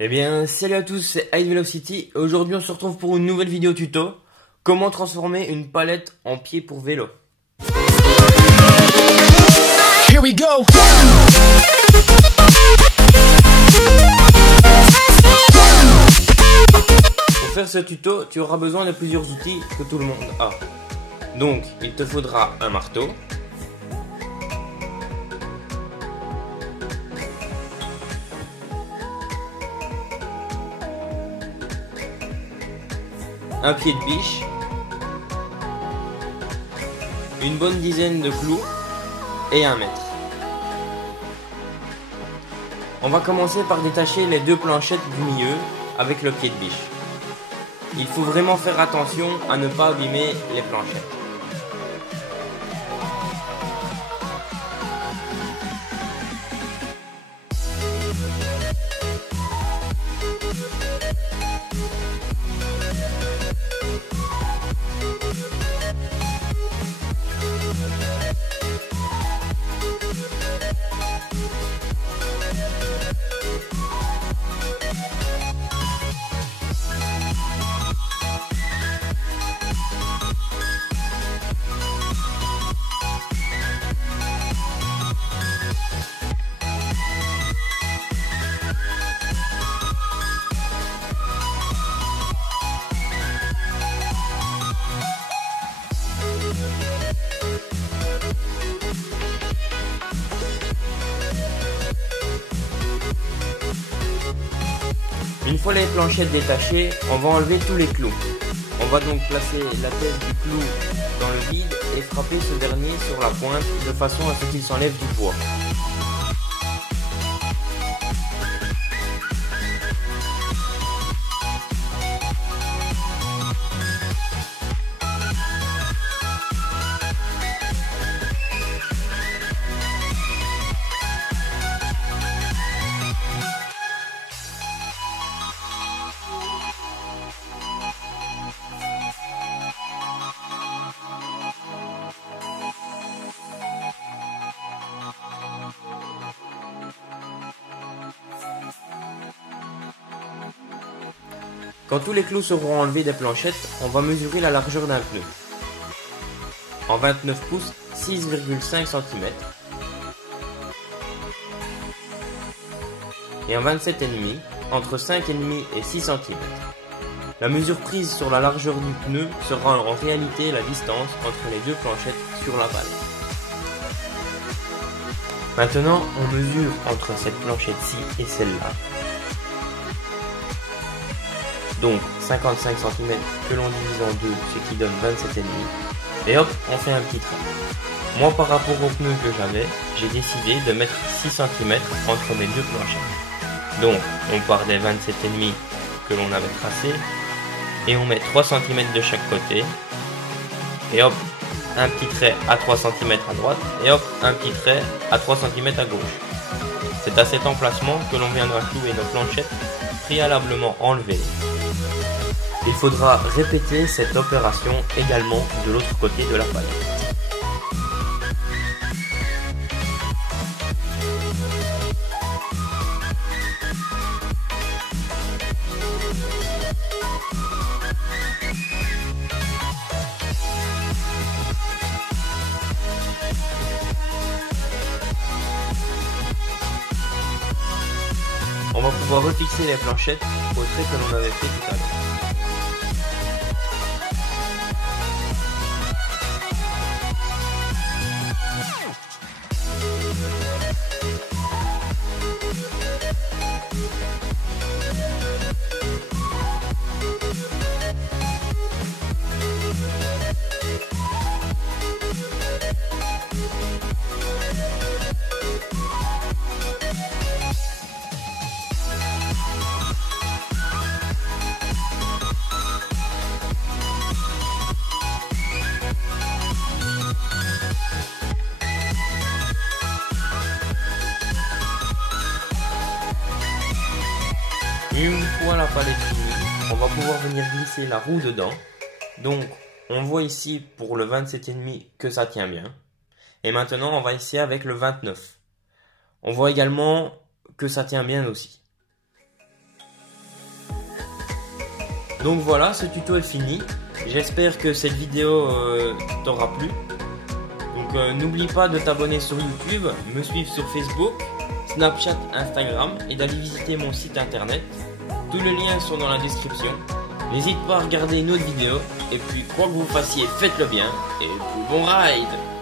Eh bien, salut à tous, c'est High Velocity. Aujourd'hui, on se retrouve pour une nouvelle vidéo tuto. Comment transformer une palette en pied pour vélo. Here we go. Pour faire ce tuto, tu auras besoin de plusieurs outils que tout le monde a. Donc, il te faudra un marteau, un pied de biche, une bonne dizaine de clous et un mètre. On va commencer par détacher les deux planchettes du milieu avec le pied de biche. Il faut vraiment faire attention à ne pas abîmer les planchettes. Une fois les planchettes détachées, on va enlever tous les clous. On va donc placer la tête du clou dans le vide et frapper ce dernier sur la pointe de façon à ce qu'il s'enlève du poids. Quand tous les clous seront enlevés des planchettes, on va mesurer la largeur d'un pneu. En 29 pouces, 6,5 cm. Et en 27,5, entre 5,5 et 6 cm. La mesure prise sur la largeur du pneu sera en réalité la distance entre les deux planchettes sur la balle. Maintenant, on mesure entre cette planchette-ci et celle-là. Donc 55 cm que l'on divise en deux, ce qui donne 27,5. Et hop, on fait un petit trait. Moi, par rapport au pneu que j'avais, j'ai décidé de mettre 6 cm entre mes deux planchettes. Donc on part des 27,5 que l'on avait tracés et on met 3 cm de chaque côté. Et hop, un petit trait à 3 cm à droite et hop, un petit trait à 3 cm à gauche. C'est à cet emplacement que l'on viendra clouer nos planchettes préalablement enlevées. Il faudra répéter cette opération également de l'autre côté de la palette. On va pouvoir refixer les planchettes au trait que l'on avait fait tout à l'heure. Une fois la palette finie, on va pouvoir venir glisser la roue dedans. Donc, on voit ici pour le 27,5 que ça tient bien. Et maintenant, on va essayer avec le 29. On voit également que ça tient bien aussi. Donc voilà, ce tuto est fini. J'espère que cette vidéo t'aura plu. Donc n'oublie pas de t'abonner sur YouTube, me suivre sur Facebook, Snapchat, Instagram et d'aller visiter mon site internet. Tous les liens sont dans la description. N'hésite pas à regarder une autre vidéo. Et puis quoi que vous fassiez, faites-le bien. Et puis bon ride!